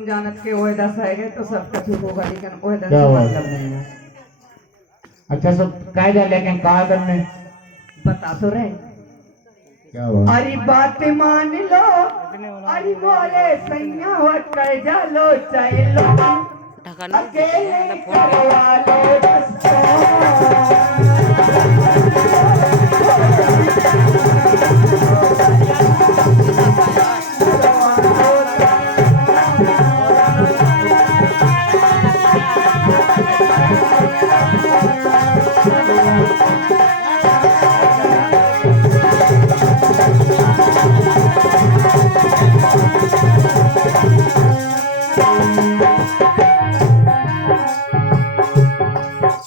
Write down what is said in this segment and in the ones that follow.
जानत के ओए दस है तो सब कछु होगा लेकिन ओए दस मतलब नहीं है। अच्छा सब काय जा लेकिन कहा करने बता तो रहे। क्या बात अरे बात मान लो अरे बोले सैया हो कर जा लो चलो अकेले करवा लो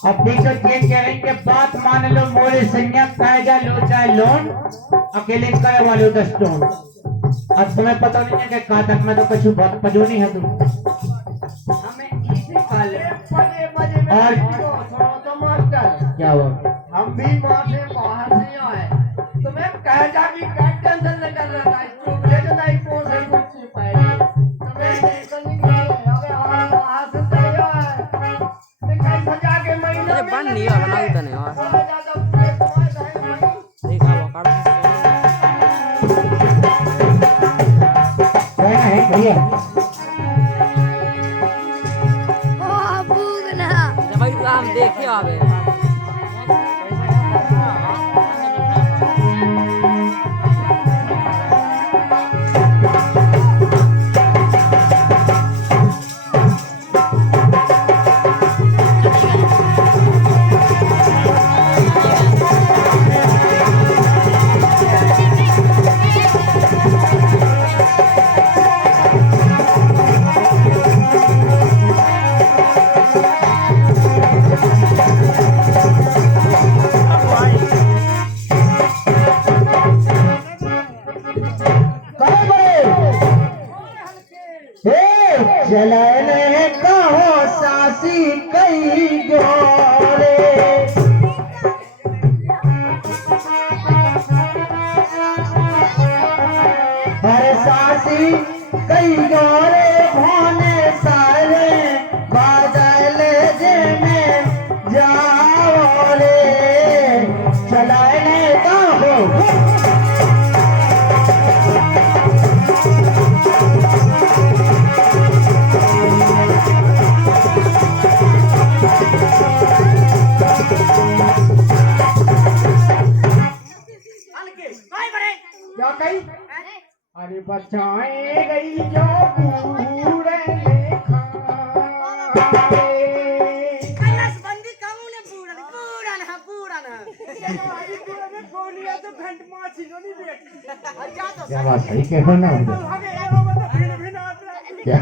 अब देखो ये कह रहे कि बात मान लो मोरे संज्ञा कायदा लो चाहे लोन अकेले करे वाले 10 टोन। अब तुम्हें पता नहीं है कि कहा तक मैं तो कुछ बहुत पजोनी है तुम हमें इसी काल मजे में और सुनो तो मास्टर, क्या हुआ हम भी वहाँ से बाहर नहीं आए। तुम्हें कह जाके क्या टेंशन न कर रहा था, चुपले जो नहीं पोसे कुछ पाएगी। तुम्हें टेंशन नहीं है, अबे हम बाहर से चले आए। तो कहीं सजा के महीना अरे बन नहीं है बनाई तने और बोला जाता पूरे तुम्हारे घर में देखा वो कर कहना है भैया जब भाई काम देखिए आवे चलने कहो सासी कई गोरे हर सासी कई गोरे भाने सारे बादल जे में जाओ रे चलने कहो क्या कही? अरे बचाए गई जो बूढ़े कैलाशबंदी कहूँ ने बूढ़न बूढ़न है बूढ़न है तो घंट माछी जो नहीं बेटी अच्छा तो क्या बात सही कह रहे हो ना हमें एरो में तो भिन भिन आते क्या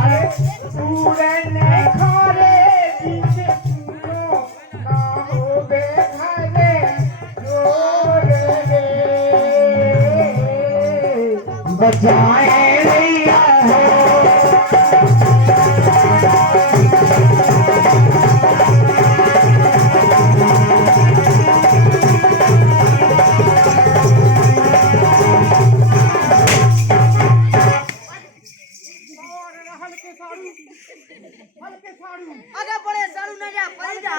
अरे बूढ़े ने खारे पीछे सुनो ना हो बेखारे जोरे रे बचाए भैया हल्के साड़ू अगर बड़े सारू न जा पड़ी जा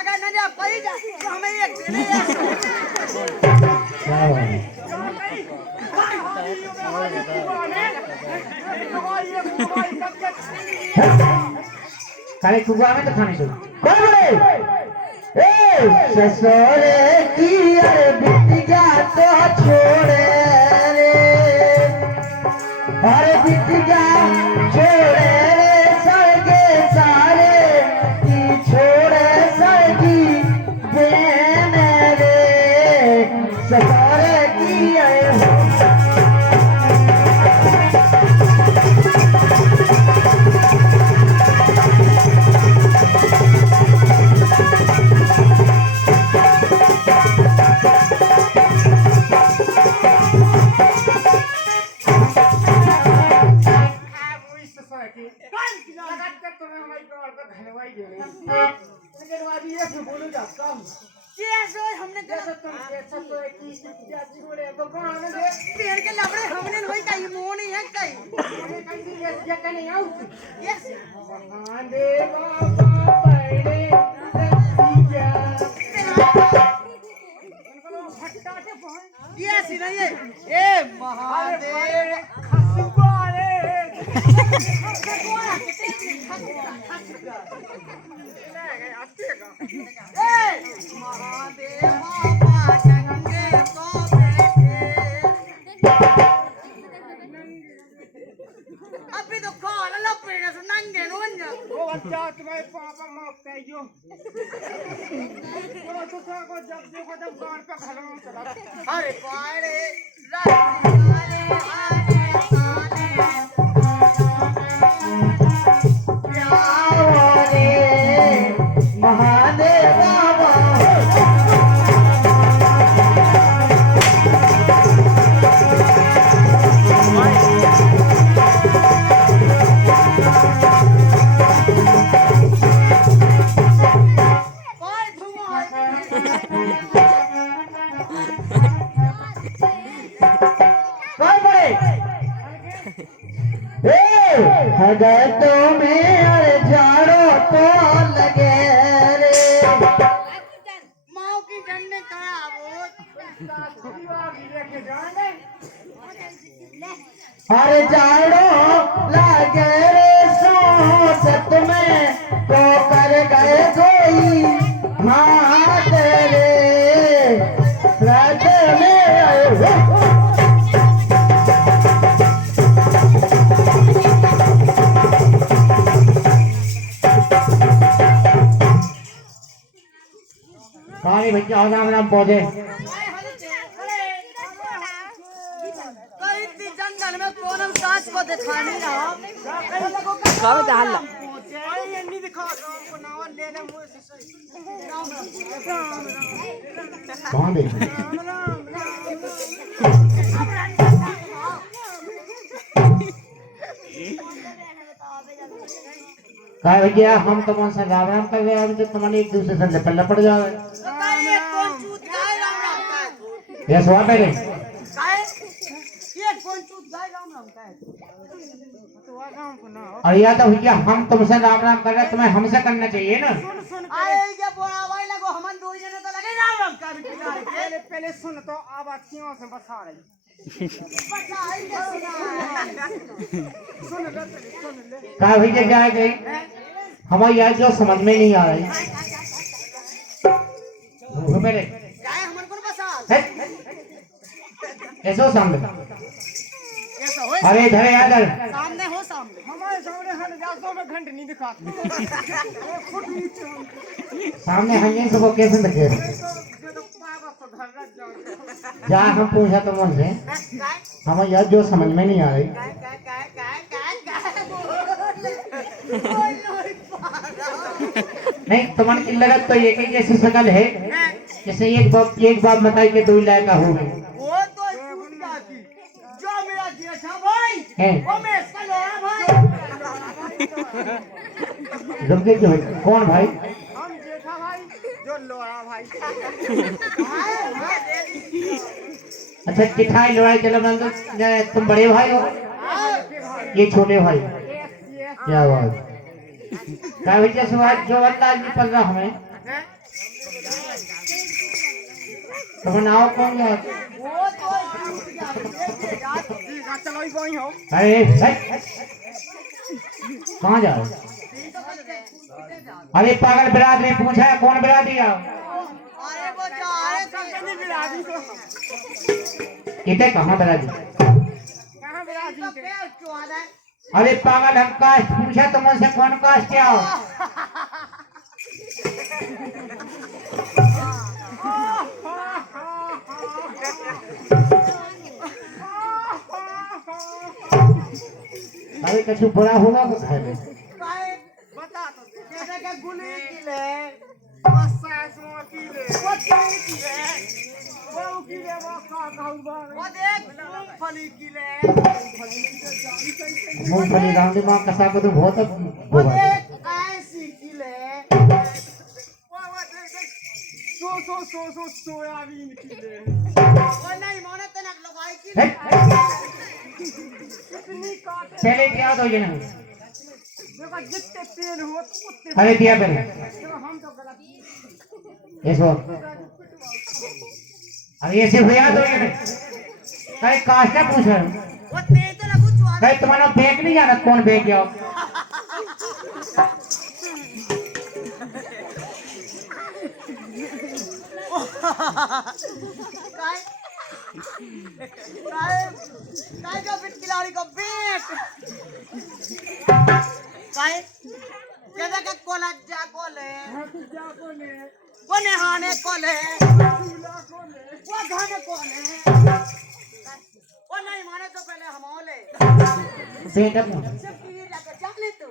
अगर न जा पड़ी जा तो हमें एक देने जा क्या बात है खाने कुआ में तो खाने दो ससुरे की अरे बिटिया तो छोड़े रे अरे बिटिया छोड़े रे सरगे सारे की छोड़े सरगी देन रे ससुरे की अरे पेड़ के लबड़े हमने होई का ये कने आउट यस महादेव बाबा पड़े रसिया यस नहीं है ए महादेव खसुबारे महादेव बाबा गंगे को बैठे अभी तो कॉल लपेटे से नंगे नोंजा वो बच्चा तुम्हारे पापा माफ कहियो वो तो को जब देखो तब गाड़ पे खड़ा चला अरे पाड़े रसियाले आने आने महादेव बाबा पाड़ धुआं कौन पड़े अगर तुम्हें अरे जाड़ो तो लगे रे माओ की डंडे करा वो लेके जाने अरे जाड़ो लगे रे सोच तुम्हें तो कर गए कोई हाथ रे रात में आए हो कहानी भैया हो नाम नाम पौधे कहीं इतनी जंगल में कौन हम सांस को दिखाने रहा कब तो हल्ला ये नहीं दिखा को नावा लेने मुंह से कौन देख कहा भैया हम तो कौन सा राम राम कर रहे हैं तो तुम्हारे एक दूसरे से लपड़ पड़ जाओ तो कहीं कौन चूत गाय राम राम का है ये सवाल पहले गाय ये कौन चूत गाय राम राम का है तो आ गांव को ना और या तो भैया हम तुमसे राम राम कर रहे हैं तुम्हें हमसे करना चाहिए ना आए ये बोला भाई लगो हमन दो जने तो लगे राम राम का भी पहले पहले सुन तो आवाज क्यों से बसा रही पता है क्या सुना सुन ले कहा भैया क्या है कहीं हमारी याद जो समझ में नहीं आ रही वो मेरे गाय हमन को बसा ऐसो सामने ऐसा हो अरे इधर याद सामने हो सामने हमारे सामने हट जा 2 में घंटे नहीं दिखाते फुट नीचे हम सामने हंगे सबको कैसे दिखे तो पापा तो घर रख जाओ जा हम पूछा तो मुझसे गाय हमारी याद जो समझ में नहीं आ रही गाय गाय गाय गाय गाय गाय नहीं तुम्हारी की लगत तो एक ही ऐसी शकल है जैसे एक बात बताई के 2 लाख का हो गई वो तो झूठ बात थी जो मेरा जेठा भाई है वो मैं इसका लोहा भाई रुक गए क्यों कौन भाई हम जेठा भाई जो लोहा भाई भाई भाई दे दी अच्छा किठाई लड़ाई चलो मतलब तुम बड़े भाई हो ये छोटे भाई क्या बात क्या भैया सुभाष जो बंदा नहीं पड़ रहा हमें तो नाव कौन है वो तो झूठ बात थी ठीक है चलो ही वही हो अरे कहाँ जा रहे अरे पागल बिरादरी पूछा है कौन बिरादरी आओ अरे वो जो आए नहीं बिराजी को इतने कहाँ बिरादरी कहां बिराजी तो के पैर क्यों आ रहा है अरे पागल हम कास्ट पूछा तुम उनसे कौन कास्ट क्या हो अरे कछु बुरा होगा तो घर में काहे बता तो दे कहते के गुली किले बस सो की ले वो चीनी किले वो की ले वो का कहूबा वो देख मूंगफली किले मूंगफली राम दिमाग कसा को तो बहुत वो होगा देख ऐसी किले वो देख सो सोयाबीन की ले वो नहीं मोने तनक लगाई किले पहले क्या दो जने देखो जितने पेन हो उतने अरे दिया पहले हम तो गलत ऐसो अरे ऐसे हुआ दो जने कहीं कास्ट ना पूछ रहे हो वो तेज तो लगू चुआ कहीं तुम्हारा बैंक नहीं जाना कौन बैंक गया काय काय काय का बिट खिलाड़ी को बेट काय कहता का कॉलेज जा कोले जा कोने वो नेहाने कोले चूल्हा कोने वो घाने कोले वो नहीं माने तो पहले हम ओले बैंक अपना सब टीवी लगा जाने तू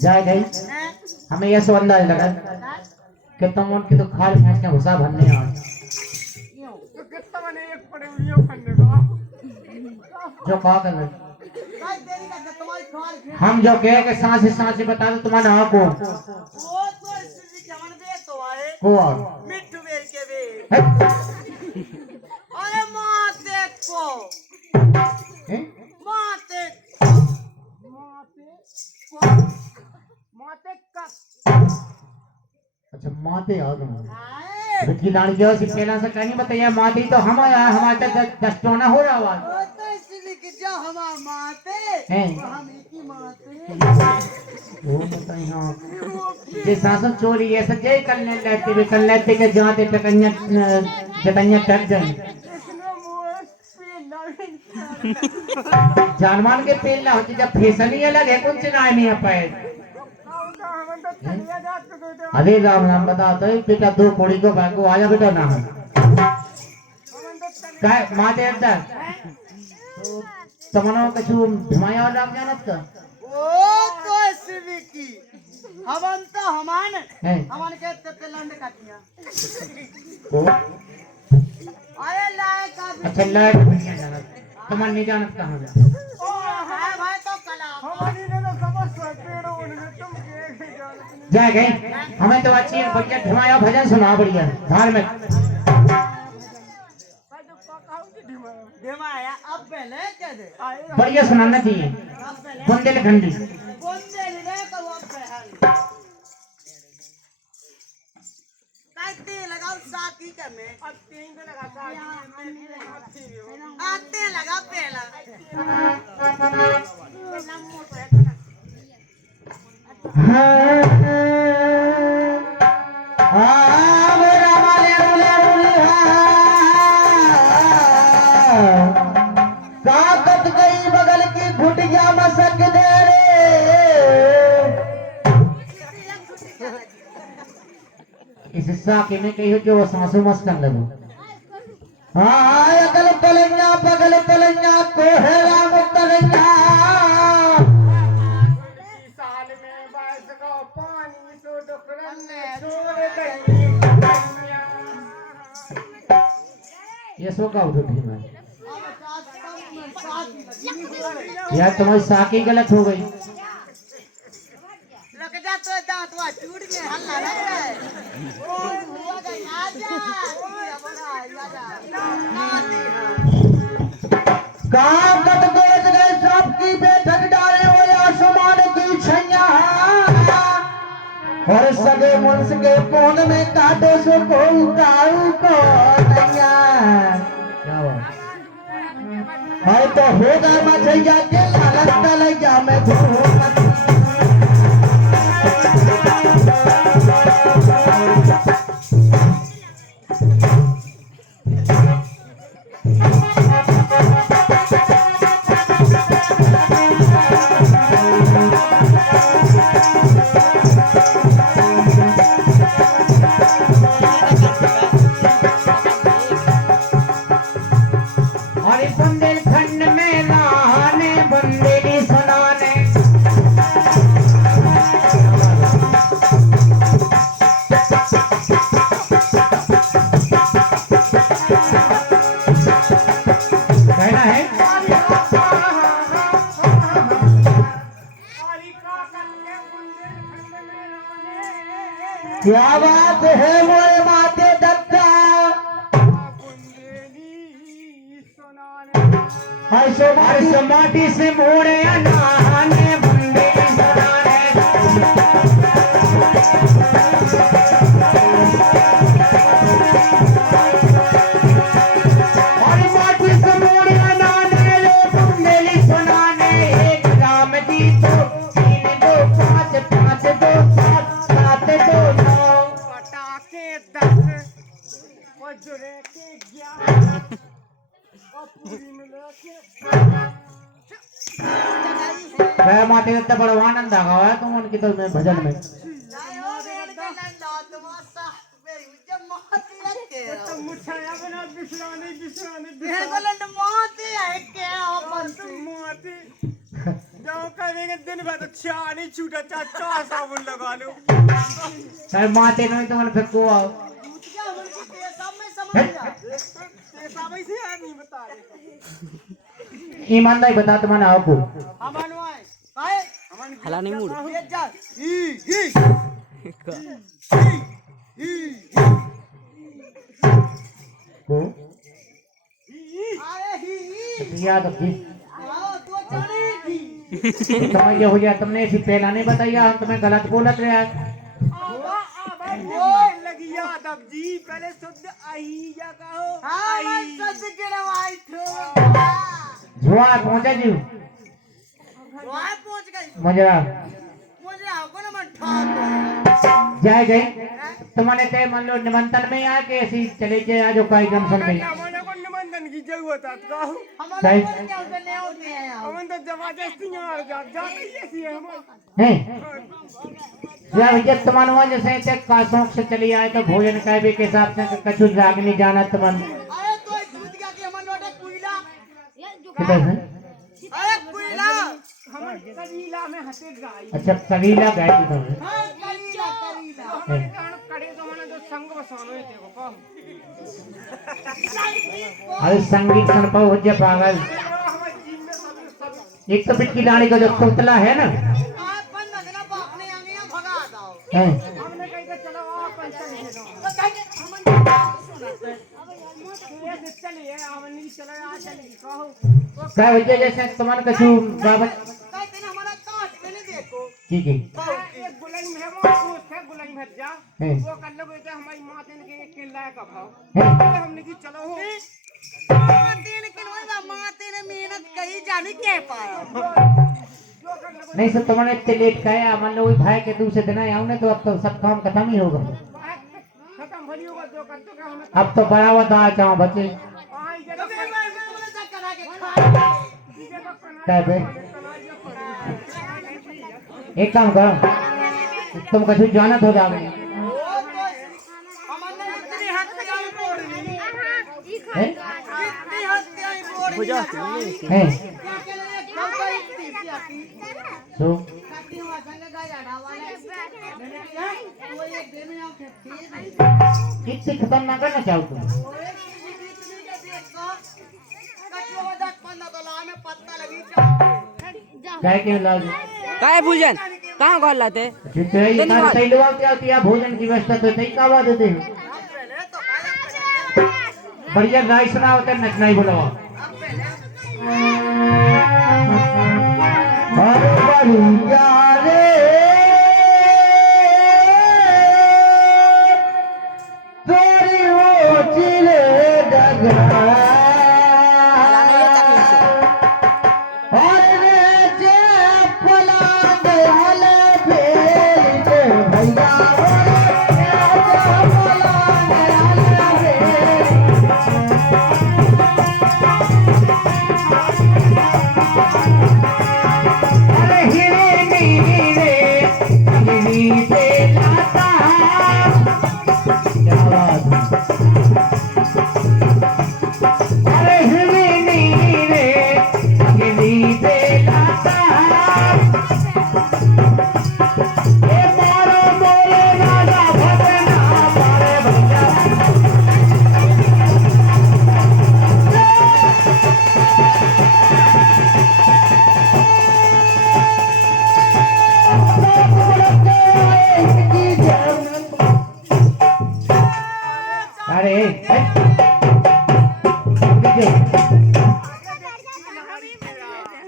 जा गई हैं हमें यह सो अंदाज लगा कि तुम उनकी तो खाल फेंस के घुसा भरने आज तो कितना मैंने एक पड़े उलियों करने का जो कहा कर रहे काय देरी लगा तुम्हारी खाल खेल हम जो कहे कि सांस से बता दो तुम्हारा नाम को वो तो इसलिए जवान बे तो आए को और मिट्टू बेर के बे हैं? अरे माते को हैं? माते माते का अच्छा माते आ गए आए विकी लाड़ी जो सी पहला से कहीं बताइए माती तो हम आया हमारे तक दस्टोना हो रहा हुआ वो तो इसलिए कि जो हमार माते हैं? वो हम एक ही माते वो बताइए हाँ जे सांसों चोरी ऐसा जय कर लेते के जाते टकन्या टक जाए इसने मुझे पेन लाइन जानमान के पेल ना होती जब फैशन ही अलग है कौन से नाम में पाए हम तो चलिए जाते तो अरे राम राम बताते बेटा दो कोड़ी को भागो आजा बेटा ना हम काय माते अंदर तमनो कछु धमाया लाग जानत का वो तो इसलिए कि हवन तो हमान हैं हमान के ते लंड काटिया वो अरे लाए का भी अच्छा लाइट नहीं जानत तमन नहीं जानत कहां है ओ है भाई तो कला हमारी ने तो समझ पेड़ों उन्हें तुम के जानत नहीं जा गई हमें तो अच्छी बढ़िया धमाया भजन सुना बढ़िया धार्मिक देवाया अब पहले कह दे बढ़िया सुनाना चाहिए अब पहले बुंदेलखंडी बोंदे ले करो अब पहल काटे लगाओ साथी का में अब तीन दिन लगा था आते लगा पहला हाँ मेरा माले रुले काकत गई बगल की घुटिया मसक दे रे इस साके में कही हो कि वो सांसों मस्कन लगो हाँ अगल तलैया बगल तलैया कोहरा मुतलैया साल में बारिश का पानी तो डुकरन ने छोड़ ये सो का उठो भी मैं अब साथी यार तुम्हारी साकी गलत हो गई लग जा तो दांत वा टूट गए हल्ला लग रहा है ओ हुआ गई आजा बड़ा आजा काकत गरज गए सबकी बैठक डाले हुए आसमान की छैया और सगे मुंस के पोंग में काटो सो को काऊ को नैया हाय तो होगा मचैया के लालच तलैया में धूम हरि बुंदेलखंड में नहाने बुंदेली सुनाने कहना है क्या बात है वो माते दत्ता हर्ष माटी से मोड़े नहाने बंदे बनाने और माटी से मोड़े नहाने लोग मेली सुनाने एक राम जी तो 3 2 5 5 2 7 7 2 9 पटाखे 10 मजरे के 11 और पूरी मिला के मैं माटी इतना बड़ा आनंद आ गया तुम उनकी तो मैं भजन में तो मुछाया बना बिसराने मोती जाओ करेंगे दिन भर तो चानी छूटा चाचा साबुन लगा लो मैं माटी नहीं तो मन फेंको आओ पैसा वैसे यार नहीं बता रहे ईमानदारी बता तुम्हारा आपको हला नहीं मूड को याद रखी समझ हो गया तुमने ऐसी पहला नहीं बताया हम तुम्हें गलत बोलत रहे आज लगी याद अब जी पहले शुद्ध आई या कहो जुआ पहुंचा जी मजरा जाए गए तुम्हारे तय मान लो निमंत्रण में आके ऐसी चले गए आज कार्यक्रम सुन में हमारे को निमंत्रण की जरूरत है कहो हम तो जबरदस्ती मार जाते ऐसी है हम हैं या भैया तुम्हारे वहाँ जैसे तक का शौक से चली आए तो भोजन का भी के हिसाब से कछु जाग नहीं जाना तुम किधर है हम कबीला में हटे गाय अच्छा कबीला गए थी तुम कड़े तो मैंने जो संग बसानो है देखो कहो अरे संगीत सुन पाओ हो जा पागल हमारे जीव में सब एक तो बिटकी डाली का जो तोतला है ना हैं हमने कहीं का चलो आप पंचम दे दो ये चलिए हमने चलो आ चलिए कहो क्या वजह जैसे तुम्हारे कछु बाबत ठीक है एक बुलंद में वो है बुलंद में जा हैं वो कर लो बेटा हमारी माँ तेन के किला का भाव हैं हमने की चलो हो नहीं सर तुम्हारे इतने लेट का है मान लो वही भाई के दूसरे दिन आया ने तो अब तो सब काम खत्म ही होगा खत्म भरी होगा जो कर तो हमें अब तो बड़ा हुआ था चाहो बच्चे आई जरा क्या बे एक काम करो तुम कछु जानत हो जाओगे हैं हैं तो कितने खतरनाक करना चाहो तुम क्या के लाज काय भूजन कहाँ घर लाते जितने ही सारे सही लोग आते हैं भोजन की व्यवस्था तो सही का बात होते हैं बढ़िया गाय सुना होता है नचना ही बोला अरे बढ़िया रे तोरी वो चिले डगरा अरे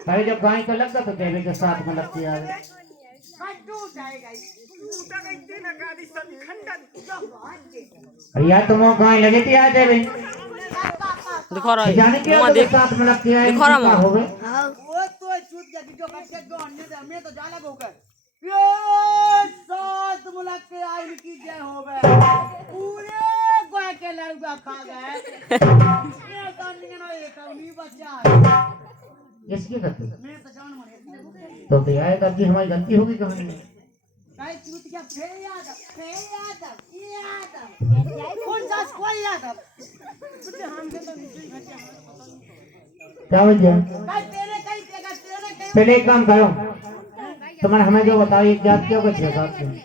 भाई जब गाय को लग गया तो देवी के साथ में लगती आ गई टूट जाएगा या तुम गाय लगी थी आ देवी दिखा रहा जाने है क्या मुंह तो देख साथ में लगती है दिखा रहा क्या मुंह। हो गए वो तो छूट गया जो करके गॉन ने मैं तो जाना होकर ये सात मुलक के आइल की जय हो गए पूरे गोय के लड़का खा गए ये कानी ना ये कौनी बच्चा है इसकी गलती मैं तो जान मरे तो आए तब की हमारी गलती होगी कहानी में काय छूट गया फेर याद कौन सा कोई याद क्या वजह काय तेरे कहीं पहले एक काम करो तुम्हारे हमें जो बताओ ये जात क्यों बचे साथ में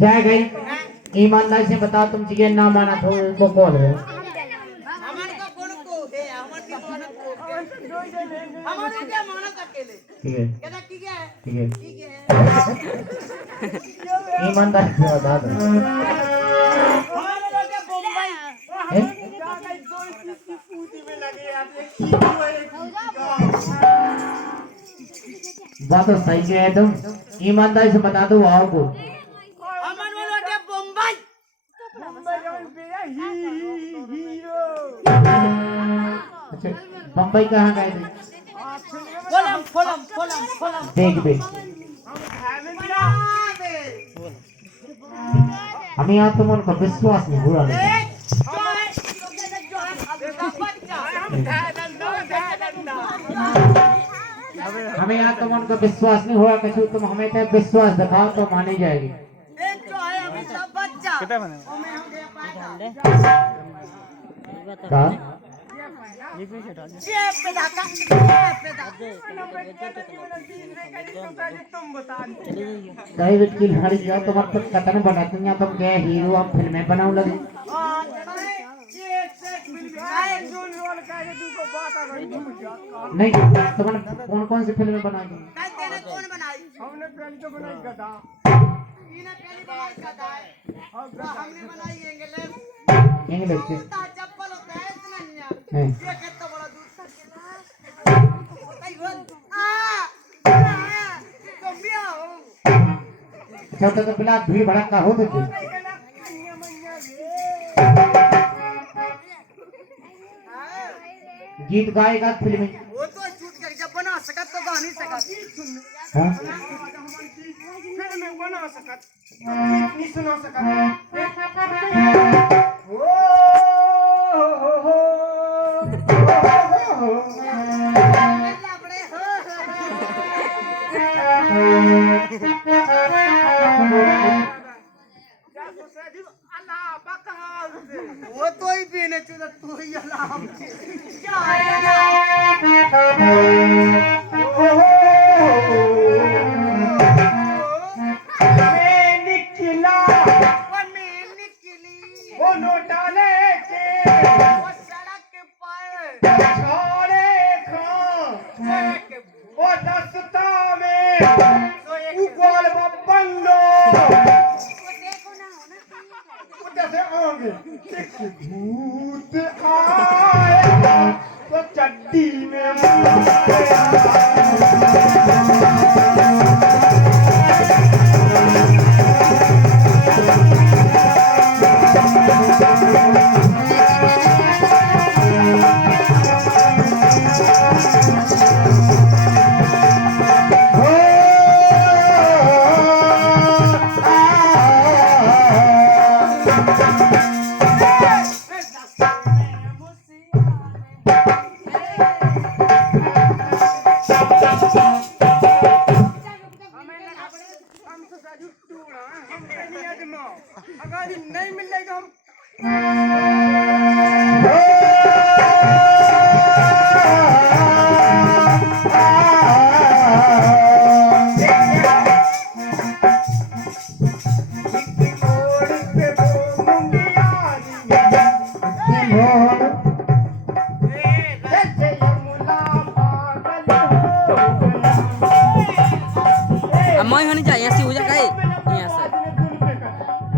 जाए गई ईमानदारी से बताओ तुम जिगेर ना माना तो वो कौन है हमारे को कौन को है हमारे को कौन को हमारे क्या माना अकेले ठीक है कहता की क्या है ठीक है ठीक है ईमानदारी से बता दो हमारे लोग के बम्बई हैं? बात तो सही है तुम ईमानदारी से बता दो आओ को हमारे लोग के बम्बई अच्छा बम्बई कहाँ गए थे फोलम देख बे हमें यहाँ तुम उनको विश्वास नहीं हुआ हमें यहाँ तुम उनको विश्वास नहीं हुआ कछु तुम हमें तो विश्वास दिखाओ तो मानी जाएगी कहा कहीं भी की लड़ी जाओ तुम तो कतन बनाती हैं तुम क्या हीरो हम फिल्में बनाऊ लगे नहीं तुमने कौन कौन सी फिल्में बना दी कौन बनाई हमने पहले तो बनाई गधा पहली बनाई गधा हमने बनाई इंग्लिश इंग्लिश से चप्पल होता है इतना नहीं नहीं। ये कितना बड़ा दूर कई तो मिया हो छोटे तो पिला भीड़ भड़का हो देते गीत गाएगा फिल्म वो तो छूट कर जब बना सकत तो गा नहीं सकत हाँ फिर मैं बना सकत नहीं सुना सकत अल्लाह बड़े वो तो ही पीने चुना तू ही अल्लाह वो नोटाले के वो सड़क पर छोड़े खा वो दस्ता में उगल बंदो जैसे आगे भूत आएगा तो चड्डी में अगर नहीं मिल रही तो हम अब मैं होनी चाहिए ऐसी हो जाए यहाँ से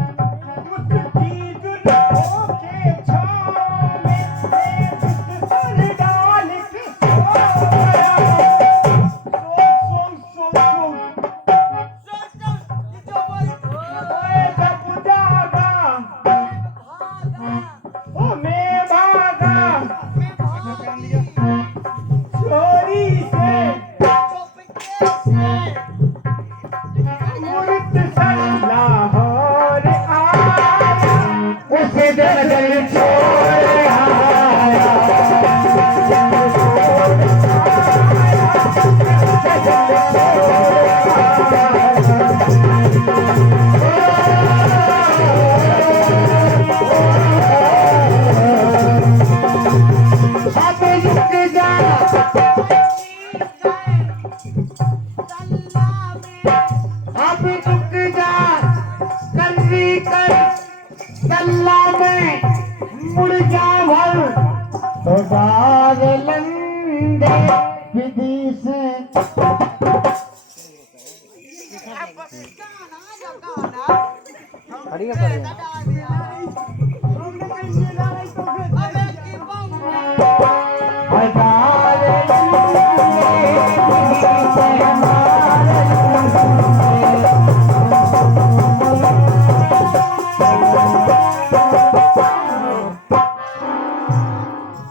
खड़ी का करे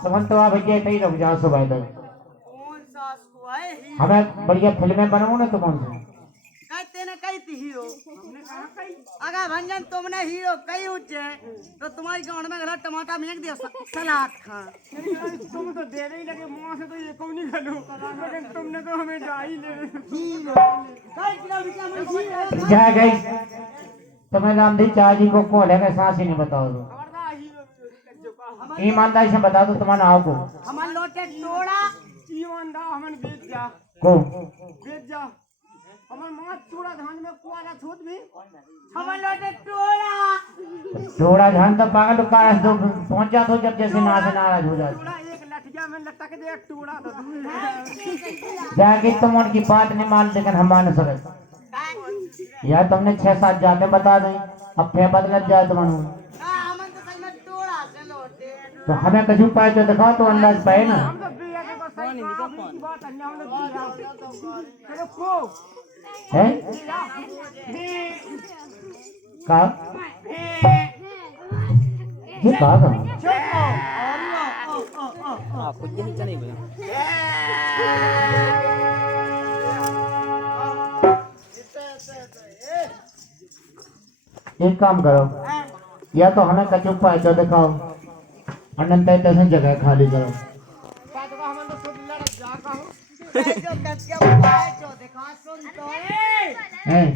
समझ तो आप भैया ही रुक जाओ सुबह तक। कौन सा उसको है हीरो? हमें बढ़िया फिल्में बनाऊं ना तो कौन सी कहते ना कही थी हीरो। अगर भंजन तुमने हीरो कही उठे तो तुम्हारी गांड में गला टमाटर में दिया सलाद खा। तुम तो दे रही लगे मुंह से तो ये कौन नहीं करूं, लेकिन तुमने तो हमें डाई ले हीरो कई किलोमीटर में हीरो जा गई तुम्हें रामधी चाची को कॉल है का सांस ही नहीं बताओ तो ईमानदारी से बता दो तुम्हारा नाव को हमारे लोटे टोड़ा ईमानदार हमन बेच जा को बेच जा हमन मां चूड़ा धान में कुआला छूट भी हमारे लोटे टोड़ा थोड़ा ध्यान तो पागल का दो पहुंच जाते हो जब जैसे ना से नाराज हो जाते चूड़ा एक लठिया में लटक दे एक टूड़ा तो दूर जाके तुम उनकी बात नहीं मान लेकिन हम मान सकते या तुमने 6-7 जाते बता दें अब फिर बदलत जाए तुम्हारे हमन तो सही में टोड़ा से लोटे तो हमें कछु पाए तो दिखाओ तो अंदाज पाए ना हम तो बिया के बस सही बात अन्य हमने दिया चलो को है का ये बात है हां कुछ नहीं चले भैया एक काम करो या तो हमें कछु पाए तो दिखाओ अनंत तैसे जगह खाली करो बात का हमन तो खुद लड़ जा का हूं जो कच्चा बताए जो देखा सुन तो हैं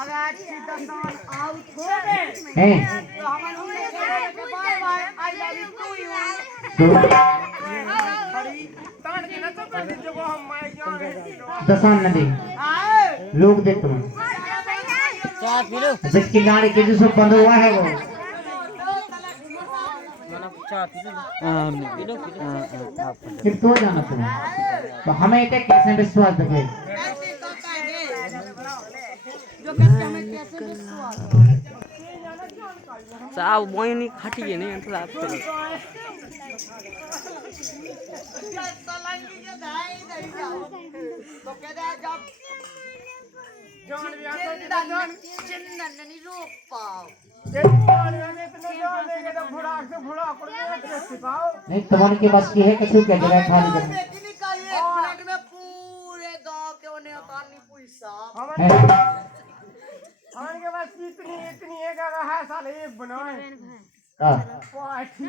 अगर आज की दसान आउट हो गए हैं तो हमन उनके के बाय आई लव यू टू यू खड़ी तान के न तो कर दे जब हम माय जान तो सान नदी आए लोग देख तुम चाय पी लो जिसकी गाड़ी के जो बंद हुआ है वो मैंने चाय पी लो हां पी लो फिर तो जाना तुम तो हमें इतने कैसे विश्वास दिखे ऐसे तो कहे जो कच्चा में कैसे विश्वास साहब मोइनी खटी है नहीं तो आप सलांगी के धाई नहीं जाओ तो कहता जब जान भी आता है जान चिन्नन नहीं रोक पाओ जान में इतने जान लेके तो घोड़ा से घोड़ा पड़ गया सिपाओ नहीं तुम्हारे के बस की है किसी के जगह खाली करना बेटी निकाली एक मिनट में पूरे गांव के उन्हें उतारनी पैसा हमन हैं? हमन के बस इतनी एक है साल एक बनाए हाँ। पाठी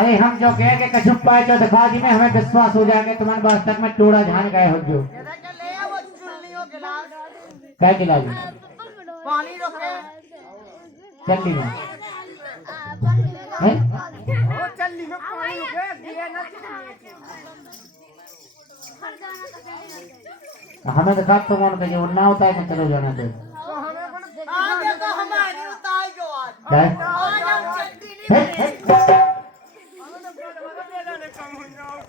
अरे हम जो कहे कि कछु पाए तो दिखा दी में हमें विश्वास हो जाएगा तुम्हारे पास तक में टोड़ा झान गए हो जो कहता के ले वो चुल्लियों गिलास क्या गिला दी पानी रोके चल ली में हैं? वो चल्ली में पानी उठे दिए ना हमें दिखा तुम उनका जो ना होता है चलो जाना दे तो हमें बड़ा आगे तो हमारी उतार जो आज क्या आज हम चटनी नहीं हैं? बनेगी हैं? हमें तो बड़ा बेला कम हो जाओ तो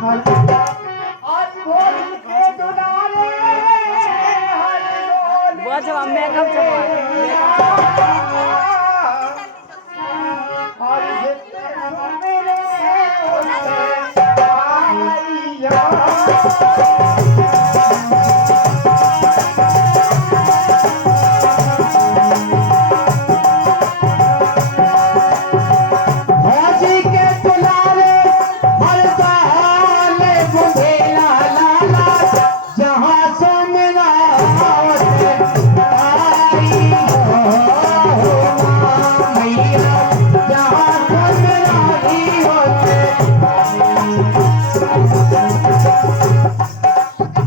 पकड़ आज बोल के दुलारे हर बहुत जब मेकअप हर जितने मेरे आइया हाजी के दुलारे हर बहाल बुझेला लाला जहाँ सुनना आई हो मैया जहाँ सुननाई होते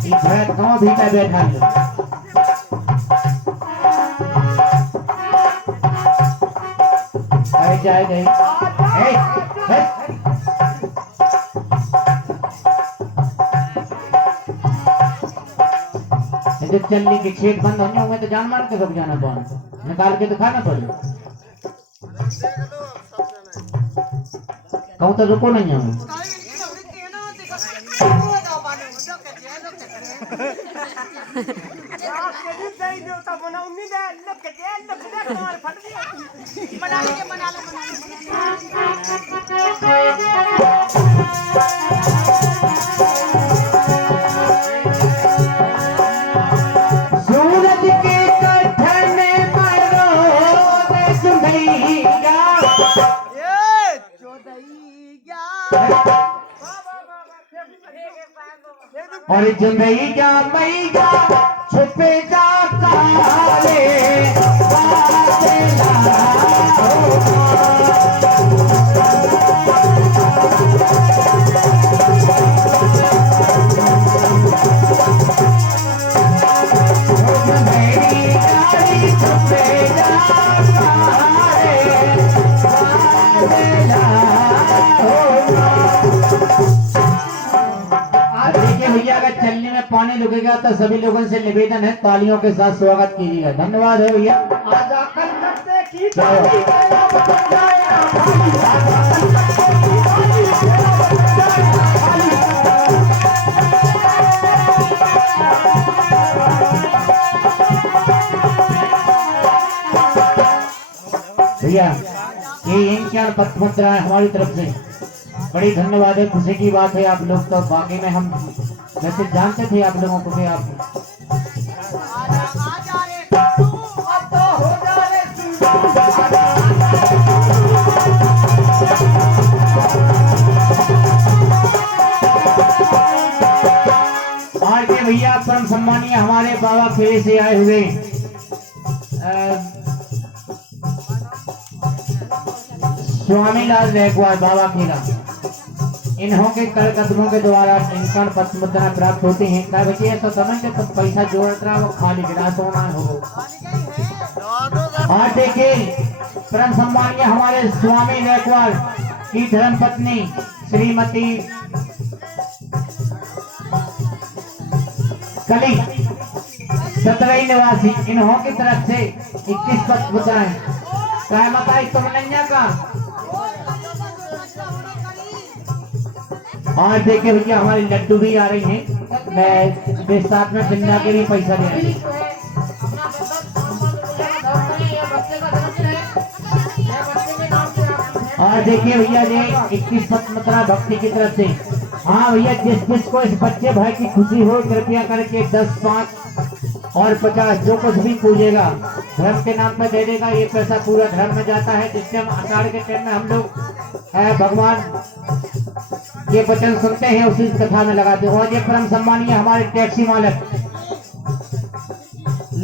इधर गाँव भी का बैठा है अरे जाए गई जैसे चलने के छेद बंद होने होंगे तो जान मार के कब जाना पाऊँ निकाल के दिखाना पड़े कहूँ तो रुको नहीं हूँ सूरज के कठन मरो सुनैया और जुमैया मैया छुपे जा काले बादला भैया अगर चलने में पानी रुकेगा तो सभी लोगों से निवेदन है तालियों के साथ स्वागत कीजिएगा धन्यवाद है भैया भैया ये इनके पत्र मुद्रा है हमारी तरफ से बड़ी धन्यवाद है खुशी की बात है आप लोग तो बाकी में हम वैसे जानते थे आप लोगों को भी आप आज के भैया परम सम्मानीय हमारे बाबा खेड़े से आए हुए स्वामी लाल रैकवार बाबा खेड़ा इन्हों के कर कदमों के द्वारा इनका पत्र मुद्रा प्राप्त होती है क्या बच्चे तो समझ के तुम पैसा जोड़ रहा वो खाली गिलास होना हो आज देखिए परम सम्मानीय हमारे स्वामी रैकवार की धर्मपत्नी श्रीमती कली सतरई निवासी इन्हों की तरफ से 21 पत्र मुद्राएं क्या बताई तुम नैया का और देखिए भैया हमारी लड्डू भी आ रही हैं मैं साथ में बिंदा के लिए पैसा दे रही और देखिए भैया जी 21 पत्र मुद्रा भक्ति की तरफ से हाँ भैया जिसको इस बच्चे भाई की खुशी हो कृपया करके 10, 5 और 50 जो कुछ भी पूजेगा धर्म के नाम पर दे देगा ये पैसा पूरा धर्म में जाता है जिससे हम आषाढ़ के टाइम में हम लोग भगवान ये वचन सुनते हैं उसी कथा में लगाते हैं और ये परम सम्मानीय हमारे टैक्सी मालक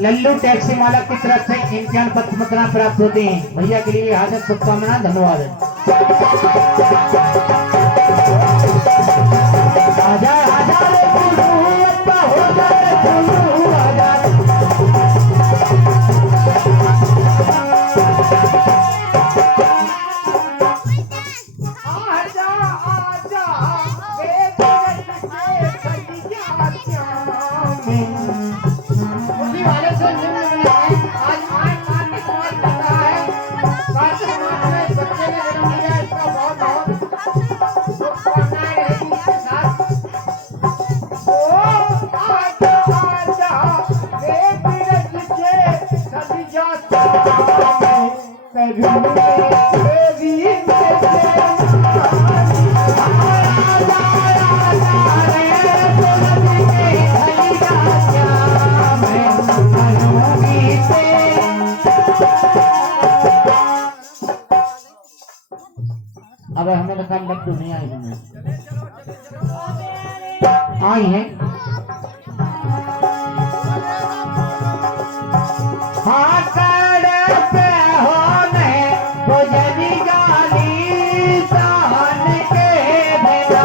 लल्लू टैक्सी मालक की तरफ से इम्तिहान पत्र मुद्रा प्राप्त होते हैं भैया के लिए हार्दिक शुभकामनाएं धन्यवाद है आजा आजा रे गुरु अप्पा हो जा रे गुरु आजा अब हमें लगा लड्डू नहीं आई हमें आई है हाँ पे होने भोजनी गाली सहन के भेजा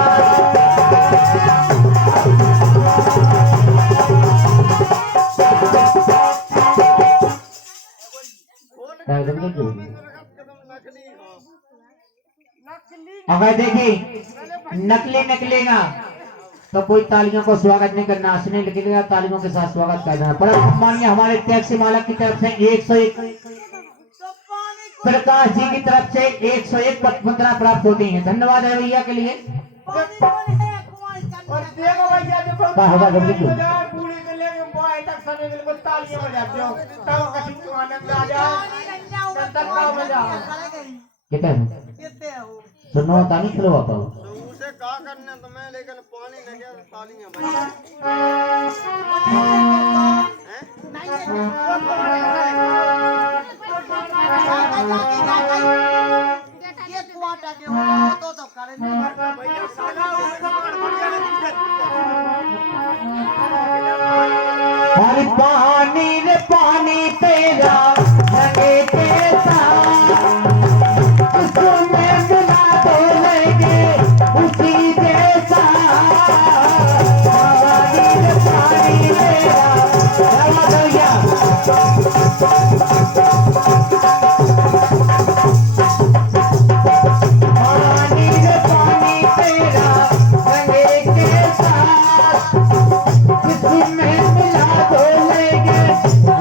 अगर देखिए नकली निकलेगा तो कोई तालियों को स्वागत नहीं करना, हंसने लगेगा, तालियों के साथ स्वागत करना है। परम सम्मानीय हमारे टैक्सी मालक की तरफ से 101, प्रकाश जी की तरफ से 101 मुद्रा प्राप्त होती है। धन्यवाद है भैया के लिए। और देखो भैया देखो का होगा जब लिखो पूरी के लिए बॉय तक समय के लिए तालियां बजाते हो तब कभी तो आनंद आ जाए तब का बजा कितने सुनो ताली खिलवा पाओ उसे का करने तुम्हें लेकिन पानी न गया तालियां हर पानी रे पानी तेरा रंगे कैसा उसमें मिला दो लेंगे उसी जैसा पानी रे पानी तेरा रंगा दो या पानी रे पानी तेरा रंगे कैसा उसमें मिला दो लेंगे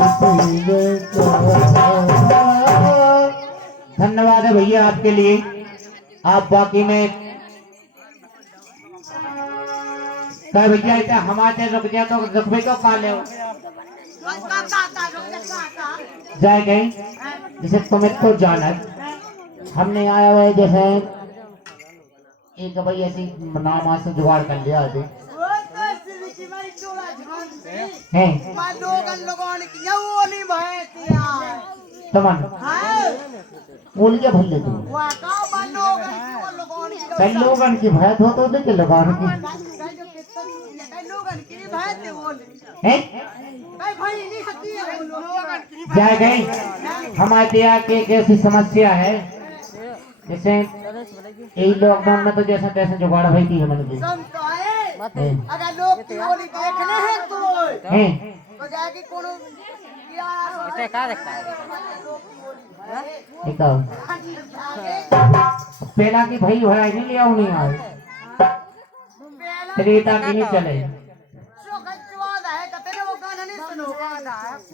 उसी जैसा। धन्यवाद है भैया आपके लिए। आप बाकी में क्या भैया इतना हमारे रुक गया तो रुकबे तो खा ले जाए गए जैसे तुम्हें तो जाना हमने आया हुआ है जैसे एक भाई ऐसी नाम से जुगाड़ कर लिया अभी है तमन बोल क्या भल्ले तू कई लोगन की भैत हो तो देखे लगान की हैं जाए गए हमारे यहाँ की एक ऐसी समस्या है जैसे यही लॉकडाउन में तो जैसा तैसे जुगाड़ भाई की हमने की अगर लोग की होली देखने हैं तो जाके कोनो इसे क्या देखता है एक पहला की भाई भरा नहीं लिया नहीं आए त्रेता की नहीं चले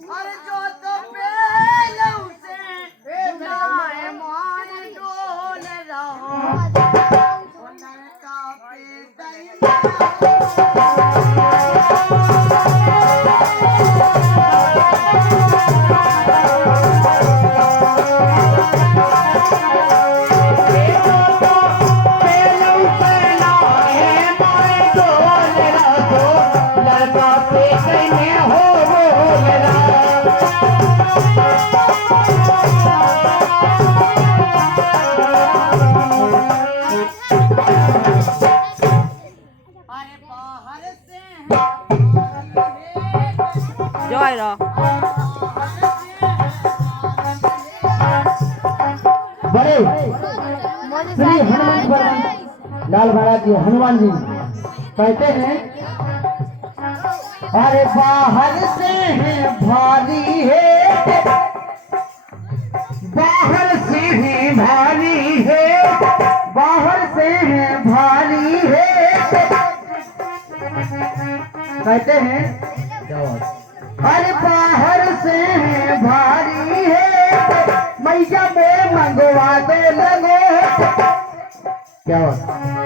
अरे जो तो पहले उसे नाए मान डोल रहा जय रा बड़े श्री हनुमान लाल महाराज जी हनुमान जी कहते हैं अरे बाहर से है भारी है बाहर से है भारी है बाहर से है भारी है कहते हैं अरे बाहर से है भारी है मैया में मंगवा दे लगो क्या बात